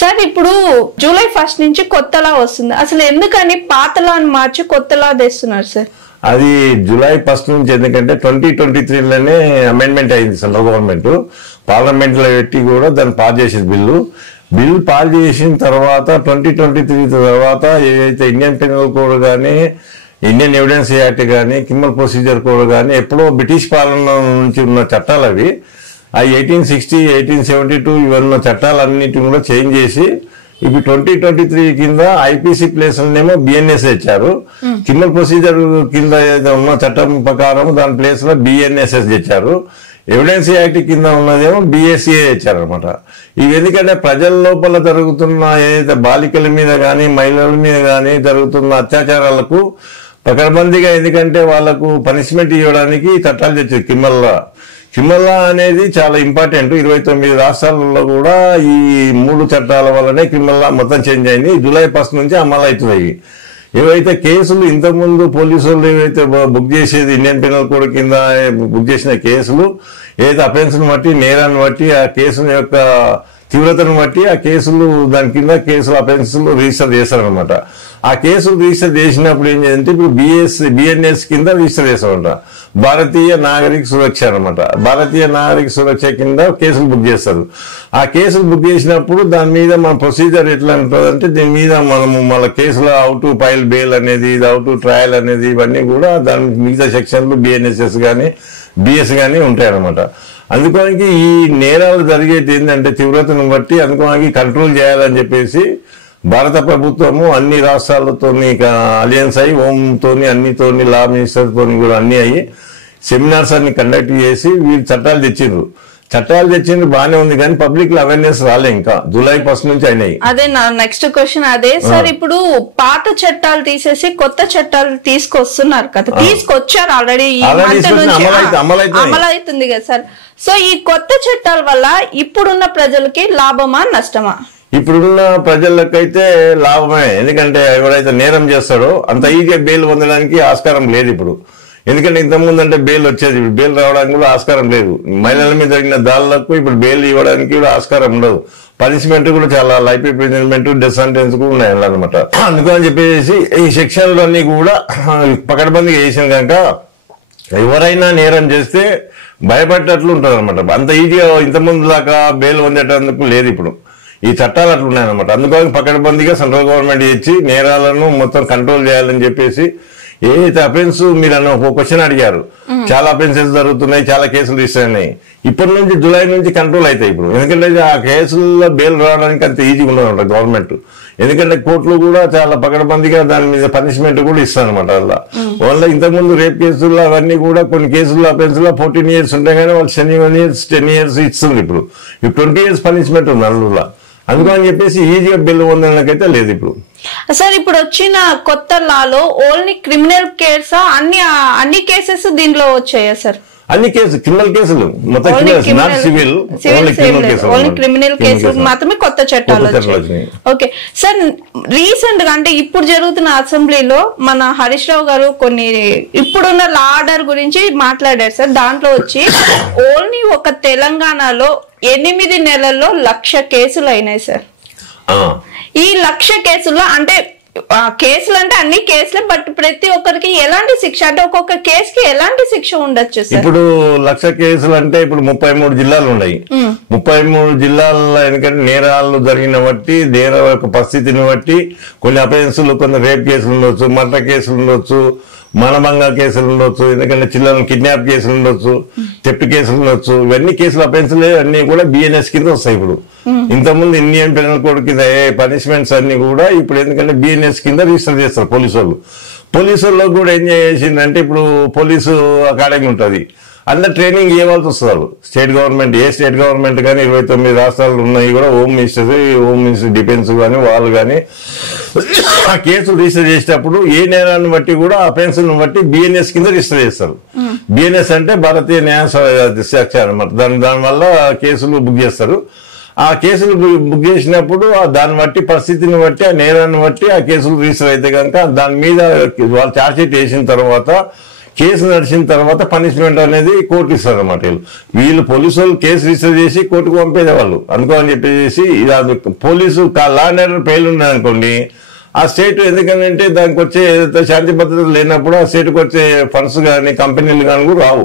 Sir ఇప్పుడు July 1 నుంచి కొత్త లా వస్తుంది, అసలు ఎందుకని పాత లాని మార్చి కొత్త లా తెస్తున్నారు సార్? అది జూలై 1 నుంచి, ఎందుకంటే 2023లోనే అమెండ్మెంట్ అయింది సెంట్రల్ గవర్నమెంట్, పార్లమెంట్ లో పెట్టి కూడా దాన్ని పాస్ చేసేది బిల్లు పాస్ చేసిన తర్వాత 2023 తర్వాత ఏదైతే ఇండియన్ పెనల్ కోడ్ కానీ, ఇండియన్ ఎవిడెన్స్ యాక్ట్ కానీ, క్రిమినల్ ప్రొసీజర్ కోడ్ కానీ ఎప్పుడో బ్రిటిష్ పాలన నుంచి ఉన్న చట్టాలు అవి. ఆ 1860, 1872 ఇవన్న చట్టాలన్నిటి కూడా చేంజ్ చేసి ఇప్పుడు 2023 కింద ఐపీసీ ప్లేస్ ఏమో బిఎన్ఎస్ తెచ్చారు. క్రిమినల్ ప్రొసీజర్ కింద ఉన్న చట్టం ప్రకారం దాని ప్లేస్ లో బిఎన్ఎస్ఎస్ తెచ్చారు. ఎవిడెన్స్ యాక్ట్ కింద ఉన్నదేమో బిఎస్ఏ తెచ్చారనమాట. ఇవి ఎందుకంటే ప్రజల లోపల జరుగుతున్న ఏదైతే బాలికల మీద కానీ, మహిళల మీద కానీ జరుగుతున్న అత్యాచారాలకు పకడ్బందీగా, ఎందుకంటే వాళ్లకు పనిష్మెంట్ ఇవ్వడానికి చట్టాలు తెచ్చారు. క్రిమినల్ లా అనేది చాలా ఇంపార్టెంట్. 29 రాష్ట్రాలలో కూడా ఈ 3 చట్టాల వల్లనే క్రిమినల్ లా మొత్తం చేంజ్ అయింది. జూలై 1 నుంచి అమలు అవుతున్నాయి. ఏవైతే కేసులు ఇంతకుముందు పోలీసు వాళ్ళు ఏవైతే బుక్ చేసేది ఇండియన్ పెనల్ కోడ్ కింద బుక్ చేసిన కేసులు, ఏదైతే అఫెన్స్ బట్టి, నేరాన్ని బట్టి, ఆ కేసు యొక్క తీవ్రతను బట్టి ఆ కేసులు దాని కింద కేసులు అఫెన్సులు రిజిస్టర్ చేస్తారనమాట. ఆ కేసులు రిజిస్టర్ చేసినప్పుడు ఏం చేయాలంటే ఇప్పుడు బిఎన్ఎస్ కింద రిజిస్టర్ చేస్తామంట. భారతీయ నాగరిక సురక్ష అనమాట. భారతీయ నాగరిక సురక్ష కింద కేసులు బుక్ చేస్తారు. ఆ కేసులు బుక్ చేసినప్పుడు దాని మీద మన ప్రొసీజర్ ఎట్లా ఉంటుందంటే, దీని మీద మనము మన కేసులో హౌ టు ఫైల్ బెయిల్ అనేది, హౌ టు ట్రయల్ అనేది, ఇవన్నీ కూడా దాని మిగతా సెక్షన్లు బిఎన్ఎస్ఎస్ కానీ, బిఎస్ కానీ ఉంటాయన్నమాట. అందుకోనికి ఈ నేరాలు జరిగేది ఏంటంటే తీవ్రతను బట్టి అందుకోనికి కంట్రోల్ చేయాలని చెప్పేసి భారత ప్రభుత్వము అన్ని రాష్ట్రాలతో అలయన్స్ అయ్యి, హోంతోని అన్నితోని, లా మినిస్టర్ తోని కూడా అన్ని అయ్యి సెమినార్స్ అన్ని కండక్ట్ చేసి వీళ్ళు చట్టాలు తెచ్చిండ్రు బానే ఉంది, కానీ పబ్లిక్ లో అవేర్నెస్ రాలే. ఇంకా జూలై 1 నుంచి అయినాయి. అదే నా నెక్స్ట్ క్వశ్చన్ అదే సార్. ఇప్పుడు పాత చట్టాలు తీసేసి కొత్త చట్టాలు తీసుకొస్తున్నారు కదా, తీసుకొచ్చారు ఆల్రెడీ, అమలవుతుంది కదా సార్. సో ఈ కొత్త చట్టాల వల్ల ఇప్పుడున్న ప్రజలకి లాభమా నష్టమా? ఇప్పుడున్న ప్రజలకైతే లాభమే. ఎందుకంటే ఎవరైతే నేరం చేస్తాడో అంత ఈజీగా బెయిల్ పొందడానికి ఆస్కారం లేదు ఇప్పుడు. ఎందుకంటే ఇంతకుముందు అంటే బెయిల్ వచ్చేది, ఇప్పుడు బెయిల్ రావడానికి కూడా ఆస్కారం లేదు. మహిళల మీద జరిగిన దాడులకు ఇప్పుడు బెయిల్ ఇవ్వడానికి కూడా ఆస్కారం ఉండదు. పనిష్మెంట్ కూడా చాలా లైఫ్ ఇంప్రిజన్మెంట్, డెత్ సెంటెన్స్ కూడా ఉన్నాయి అనమాట. అందుకని చెప్పేసి ఈ సెక్షన్లు అన్ని కూడా పకడ్బందీగా చేసిన కనుక ఎవరైనా నేరం చేస్తే భయపడ్డట్లు ఉంటుంది అనమాట. అంత ఈజీగా ఇంతకుముందు దాకా బెయిల్ పొందేటందుకు లేదు ఇప్పుడు. ఈ చట్టాలు అట్లున్నాయన్నమాట. అందుకని పకడ్బందీగా సెంట్రల్ గవర్నమెంట్ ఇచ్చి నేరాలను మొత్తం కంట్రోల్ చేయాలని చెప్పేసి ఏదైతే అఫెన్స్ మీరు అన్న ఒక క్వశ్చన్ అడిగారు, చాలా అఫెన్సెస్ జరుగుతున్నాయి, చాలా కేసులు రిజిస్టర్ అయినాయి. ఇప్పటి నుంచి జూలై నుంచి కంట్రోల్ అవుతాయి ఇప్పుడు. ఎందుకంటే ఆ కేసుల్లో బెయిల్ రావడానికి అంత ఈజీగా ఉండదు గవర్నమెంట్. ఎందుకంటే కోర్టులు కూడా చాలా పకడ్బందీగా దాని మీద పనిష్మెంట్ కూడా ఇస్తారనమాట. అలా వాళ్ళ ఇంతకుముందు రేప్ కేసుల్లో అవన్నీ కూడా కొన్ని కేసుల్లో అఫెన్స్ లో 14 years ఉంటాయి, కానీ వాళ్ళు 7 years 10 years ఇస్తుంది. ఇప్పుడు 20 years పనిష్మెంట్ ఉంది అందులో. అందుకని చెప్పేసి ఈజీగా బెయిల్ పొందడానికైతే లేదు ఇప్పుడు. సార్ ఇప్పుడు వచ్చిన కొత్త లాలో ఓన్లీ క్రిమినల్ కేసా, అన్ని కేసెస్ దీంట్లో వచ్చాయా సార్? అన్ని కేసులు క్రిమినల్ కేసులు మొత్తం, నాట్ సివిల్, ఓన్లీ క్రిమినల్ కేసులు మాత్రమే కొత్త చట్టాలు వచ్చాయి. ఓకే సార్, రీసెంట్ గా అంటే ఇప్పుడు జరుగుతున్న అసెంబ్లీలో మన హరీష్ రావు గారు కొన్ని ఇప్పుడున్న లా ఆర్డర్ గురించి మాట్లాడారు సార్. దాంట్లో వచ్చి ఓన్లీ ఒక తెలంగాణలో 8 నెలల్లో 1,00,000 కేసులు అయినాయి సార్. ఈ 1,00,000 కేసుల్లో అంటే కేసులు అంటే అన్ని కేసులే, బట్ ప్రతి ఒక్కరికి ఎలాంటి శిక్ష, అంటే ఒక్కొక్క కేసుకి ఎలాంటి శిక్ష ఉండొచ్చు సార్? ఇప్పుడు 1,00,000 కేసులు అంటే ఇప్పుడు 33 జిల్లాలు ఉన్నాయి. 33 జిల్లాల్లో ఎందుకంటే నేరాలు జరిగిన బట్టి, నేర యొక్క పరిస్థితిని బట్టి కొన్ని అఫెన్సులు, కొన్ని రేప్ కేసులు ఉండొచ్చు, మర్డర్ కేసులు ఉండొచ్చు, మానభంగ కేసులు ఉండొచ్చు, ఎందుకంటే చిల్లరను కిడ్నాప్ కేసులు ఉండొచ్చు, థెఫ్ట్ కేసులు ఉండొచ్చు. ఇవన్నీ కేసులు అఫెన్సులే అన్ని కూడా బిఎన్ఎస్ కింద వస్తాయి. ఇప్పుడు ఇంతకుముందు ఇండియన్ పెనల్ కోడ్ కింద పనిష్మెంట్స్ అన్ని కూడా ఇప్పుడు ఎందుకంటే బిఎన్ఎస్ కింద రిజిస్టర్ చేస్తారు పోలీసు వాళ్ళు. పోలీసు వాళ్ళు కూడా ఏం చేసిందంటే ఇప్పుడు పోలీసు అకాడమీ ఉంటుంది, అందరు ట్రైనింగ్ ఇవ్వాల్సి వస్తారు. స్టేట్ గవర్నమెంట్, ఏ స్టేట్ గవర్నమెంట్ కానీ 29 రాష్ట్రాలు ఉన్నాయి కూడా, హోమ్ మినిస్టర్ డిఫెన్స్ కానీ వాళ్ళు కానీ ఆ కేసులు రిజిస్టర్ చేసేటప్పుడు ఏ నేరాన్ని బట్టి కూడా అఫెన్స్ బట్టి బిఎన్ఎస్ కింద రిజిస్టర్ చేస్తారు. బిఎన్ఎస్ అంటే భారతీయ న్యాయ శాఖ అనమాట. దానివల్ల కేసులు బుక్ చేస్తారు. ఆ కేసులు బుక్ చేసినప్పుడు దాన్ని బట్టి పరిస్థితిని బట్టి, ఆ నేరాన్ని బట్టి ఆ కేసులు రిజిస్టర్ అయితే కనుక దాని మీద వాళ్ళు ఛార్జ్ షీట్ వేసిన తర్వాత కేసు నడిచిన తర్వాత పనిష్మెంట్ అనేది కోర్టు ఇస్తారు అన్నమాట. వీళ్ళు పోలీసు వాళ్ళు కేసు రిజిస్టర్ చేసి కోర్టుకు పంపేదే వాళ్ళు అనుకోని చెప్పేసి police law and order fail ఉన్నాయనుకోండి, ఆ స్టేట్ ఎందుకంటే దానికి వచ్చే శాంతి భద్రతలు లేనప్పుడు ఆ స్టేట్కి వచ్చే ఫండ్స్ కానీ కంపెనీలు కానీ కూడా రావు.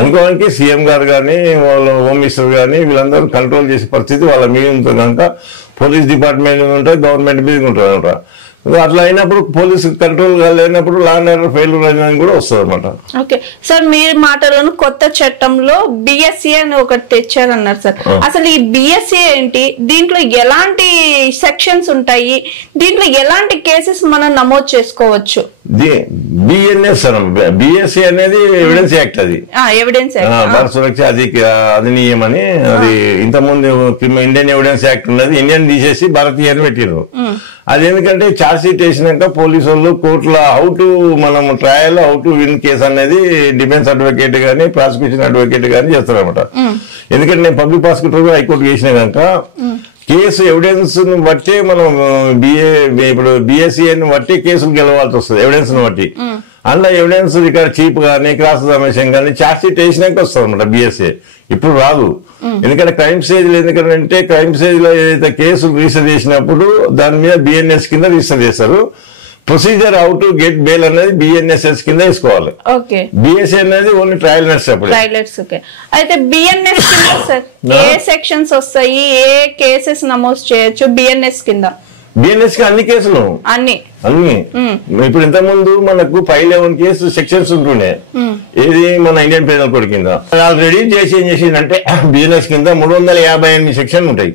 అనుకోవడానికి సీఎం గారు కానీ వాళ్ళ హోమ్ మినిస్టర్ కానీ వీళ్ళందరూ కంట్రోల్ చేసే పరిస్థితి వాళ్ళ మీద ఉంటుంది కనుక పోలీస్ డిపార్ట్మెంట్ ఉంటుంది, గవర్నమెంట్ మీద ఉంటుంది అనమాట. అట్లా అయినప్పుడు పోలీసు కంట్రోల్ లేనప్పుడు లా అండ్ ఆర్డర్ ఫెయిల్యూర్ అయినా కూడా వస్తుంది అనమాట. ఓకే సార్, మీరు మాటలను కొత్త చట్టంలో బిఎస్సి అని ఒకటి తెచ్చారన్నారు సార్. అసలు ఈ బిఎస్సి ఏంటి, దీంట్లో ఎలాంటి సెక్షన్స్ ఉంటాయి, దీంట్లో ఎలాంటి కేసెస్ మనం నమోదు చేసుకోవచ్చు? బిఎన్ఎస్ బిఎస్సి అనేది ఎవిడెన్స్ యాక్ట్, అది ఎవిడెన్స్ భారత సురక్ష అధినియం అని. అది ఇంతకుముందు ఇండియన్ ఎవిడెన్స్ యాక్ట్ ఉన్నది, ఇండియన్ తీసేసి భారతీయ అని పెట్టినారు. అది ఎందుకంటే ఛార్జ్ షీట్ వేసినాక పోలీసు వాళ్ళు కోర్టులో హౌ టు మనం trial how to win case అనేది డిఫెన్స్ అడ్వకేట్ గానీ ప్రాసిక్యూషన్ అడ్వకేట్ గానీ చేస్తారనమాట. ఎందుకంటే నేను పబ్లిక్ ప్రాసిక్యూటర్ హైకోర్టు చేసిన కనుక కేసు ఎవిడెన్స్ బట్టే మనం ఇప్పుడు బిఎస్సి అని బట్టి కేసులు గెలవాల్సి వస్తుంది, ఎవిడెన్స్ ను బట్టి. అందులో ఎవిడెన్స్ రికార్డ్ చీప్ గానీ క్రాస్ ఎగ్జామినేషన్ కానీ ఛార్జ్ షీట్ వేసినాక వస్తుంది అనమాట బిఎస్సి. ఇప్పుడు రాదు, ఎందుకంటే క్రైమ్ స్టేజ్ లో. ఎందుకంటే క్రైమ్ స్టేజ్ లో ఏదైతే కేసులు రిజిస్టర్ చేసినప్పుడు దాని మీద బిఎన్ఎస్ కింద రిజిస్టర్ చేస్తారు. Procedure how to get bail అనేది బిఎన్ఎస్ఎస్ కింద వేసుకోవాలి. బిఎస్సి అనేది ఓన్లీ ట్రయల్ నడిచేటప్పుడు. అయితే బిఎన్ఎస్ కింద సార్ ఏ సెక్షన్స్ వస్తాయి, ఏ కేసెస్ నమోదు చేయొచ్చు బిఎన్ఎస్ కింద? బిఎన్ఎస్ కి అన్ని కేసులు అన్ని ఇప్పుడు ఇంత ముందు మనకు 511 కేసు సెక్షన్స్ ఉంటుండే, ఏది మన ఇండియన్ పీనల్ కోడ్ కింద. ఆల్రెడీ చేసి ఏం చేసిందంటే బిఎన్ఎస్ కింద 358 సెక్షన్లు ఉంటాయి.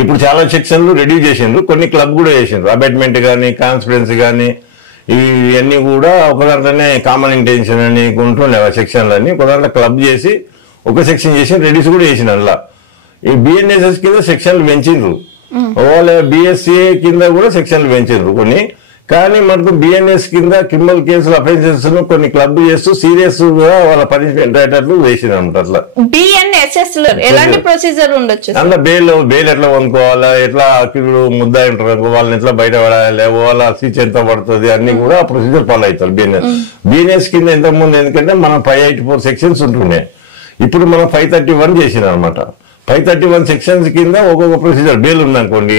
ఇప్పుడు చాలా సెక్షన్లు రెడ్యూస్ చేసిండ్రు, కొన్ని క్లబ్ కూడా చేసిండ్రు. అబెట్మెంట్ కానీ కాన్స్పిరెన్సీ కానీ ఇవన్నీ కూడా ఒక దాంట్లోనే కామన్ ఇంటెన్షన్ అని ఉంటుండే ఆ సెక్షన్లన్నీ ఒక దాంట్లో క్లబ్ చేసి ఒక సెక్షన్ చేసి రెడ్యూస్ కూడా చేసిండ్రు. అందులో ఈ బిఎన్ఎస్ఎస్ కింద సెక్షన్లు పెంచిండ్రు, వాళ్ళ బిఎస్సిఏ కింద కూడా సెక్షన్లు పెంచారు కొన్ని. కానీ మనకు బిఎన్ఎస్ కింద క్రిమినల్ కేసులు అఫెన్సెస్ కొన్ని క్లబ్ చేస్తూ సీరియస్ గా వాళ్ళ పనిష్మెంట్ అయ్యేటట్లు వేసినారు అనమాట. అట్లా బిఎన్ఎస్ఎస్ లో ఎలాంటి ప్రొసీజర్ ఉండొచ్చు? అందులో బెయిల్ ఎట్లా పొందుకోవాలా, ఎట్లా అక్యూజ్డ్ ముద్దా ఉంటారు వాళ్ళని ఎట్లా బయట పడాలి, వాళ్ళ శిక్ష ఎంత పడుతుంది అన్ని కూడా ప్రొసీజర్ ఫాలో అవుతారు. బిఎన్ఎస్ కింద ఇంతకుముందు ఎందుకంటే మనం 584 సెక్షన్స్ ఉంటుండే, ఇప్పుడు మనం 531 చేసినాం అనమాట. 531 సెక్షన్స్ కింద ఒక్కొక్క ప్రొసీజర్. బెయిల్ ఉందనుకోండి,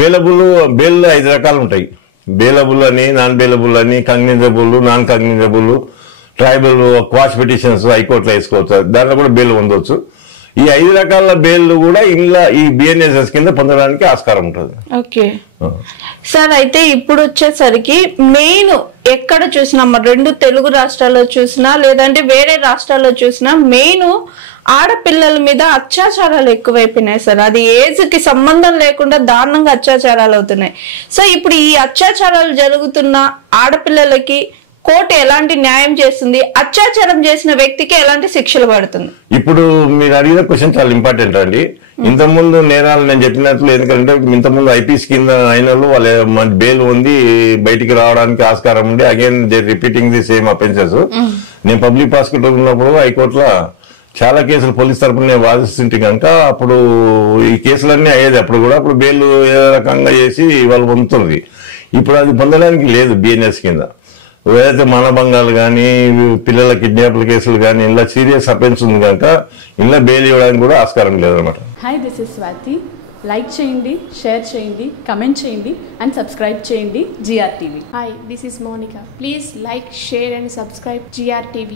బెయిల్ 5 రకాలు ఉంటాయి. బెయిలబుల్ అని, నాన్ బెయిలబుల్ అని, కగ్నిజబుల్, నాన్ కగ్నిజబుల్, ట్రైబల్, క్వాష్ పిటిషన్స్ హైకోర్టులో వేసుకోవచ్చు, దాంట్లో కూడా బెయిల్ పొందవచ్చు. ఈ 5 రకాల బెయిల్ కూడా ఇలా ఈ బిఎన్ఎస్ఎస్ కింద పొందడానికి ఆస్కారం ఉంటుంది. ఓకే సార్, అయితే ఇప్పుడు వచ్చేసరికి మెయిన్ ఎక్కడ చూసినా, 2 తెలుగు రాష్ట్రాల్లో చూసినా లేదంటే వేరే రాష్ట్రాల్లో చూసినా మెయిన్ ఆడపిల్లల మీద అత్యాచారాలు ఎక్కువైపోయినాయి సార్. అది ఏజ్ కి సంబంధం లేకుండా దారుణంగా అత్యాచారాలు అవుతున్నాయి. సో ఇప్పుడు ఈ అత్యాచారాలు జరుగుతున్న ఆడపిల్లలకి కోర్టు ఎలాంటి న్యాయం చేస్తుంది, అత్యాచారం చేసిన వ్యక్తికి ఎలాంటి శిక్షలు పడుతుంది? ఇప్పుడు మీరు అడిగిన క్వశ్చన్ చాలా ఇంపార్టెంట్ అండి. ఇంతకుముందు నేరాలు నేను చెప్పినట్లు, ఎందుకంటే ఇంతకుముందు ఐపీసీ కింద అయిన వాళ్ళ బెయిల్ ఉంది బయటికి రావడానికి ఆస్కారం ఉంది. Again repeating the same offences. నేను పబ్లిక్ ప్రాసిక్యూటర్ ఉన్నప్పుడు హైకోర్టులో చాలా కేసులు పోలీస్ తరఫున నేను వాదిస్తుంటే కనుక అప్పుడు ఈ కేసులన్నీ అయ్యేది. అప్పుడు కూడా అప్పుడు బెయిల్ ఏ రకంగా చేసి వాళ్ళు పొందుతుంది. ఇప్పుడు అది పొందడానికి లేదు బిఎన్ఎస్ కింద. ఏదైతే మానభంగాలు కానీ పిల్లల కిడ్నాప్ల కేసులు కానీ ఇలా సీరియస్ అఫెన్స్ ఉంది కనుక ఇలా బెయిల్ ఇవ్వడానికి కూడా ఆస్కారం లేదనమాట. Hi, this is Swathi. Like చేయండి, షేర్ చేయండి, కమెంట్ చేయండి అండ్ సబ్స్క్రైబ్ చేయండి GR TV. Hi, this is Monica. Please like, share and subscribe GR TV.